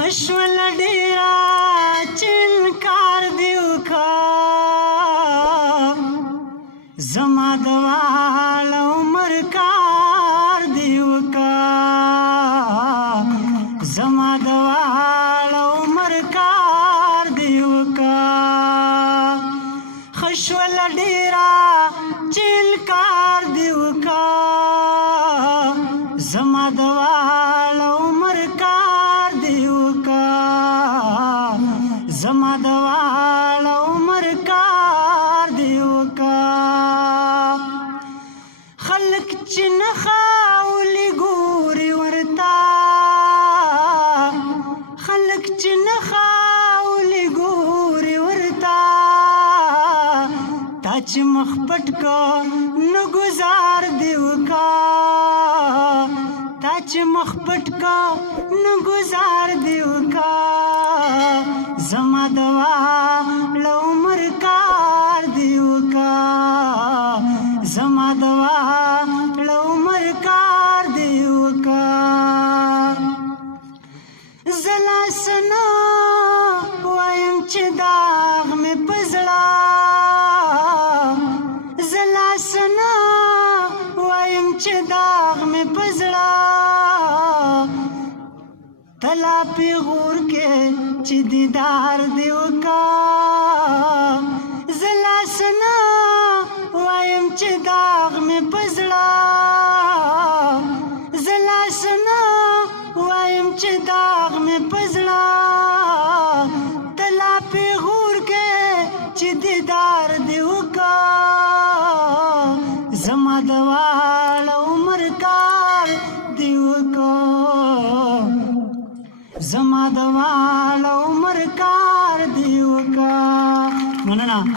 خشول ډیرا چنکار دیو کا زما دوال عمر کار دیو کا زما دوال عمر کار دیو کا خشول ډیرا چنکار دیو کا زما دوال عمر کار دیو کا زما دوال عمر کار دیو کا خلق چې نه خاولي ګوري ورتا خلق چې نه خاولي ګوري ورتا تا چې مخ پټ کا نو گزار دیو کا تا چې مخ پټ کا نو گزار دیو کا زما دوال عمر کار دیو کا زما دوال عمر کار دیو کا زلا سنا وایم چې داغ مې پزړه زلا سنا وایم چې داغ مې پزړه تلا پیغور کې چې دیدار دیو کا زلا سنا وایم چې داغ مې پزړه زلا سنا وایم چې داغ مې پزړه تلا پیغور کې چې دیدار دیو کا زما دوال عمر کار دیو کا زما دوال عمر کار دیو کا مننه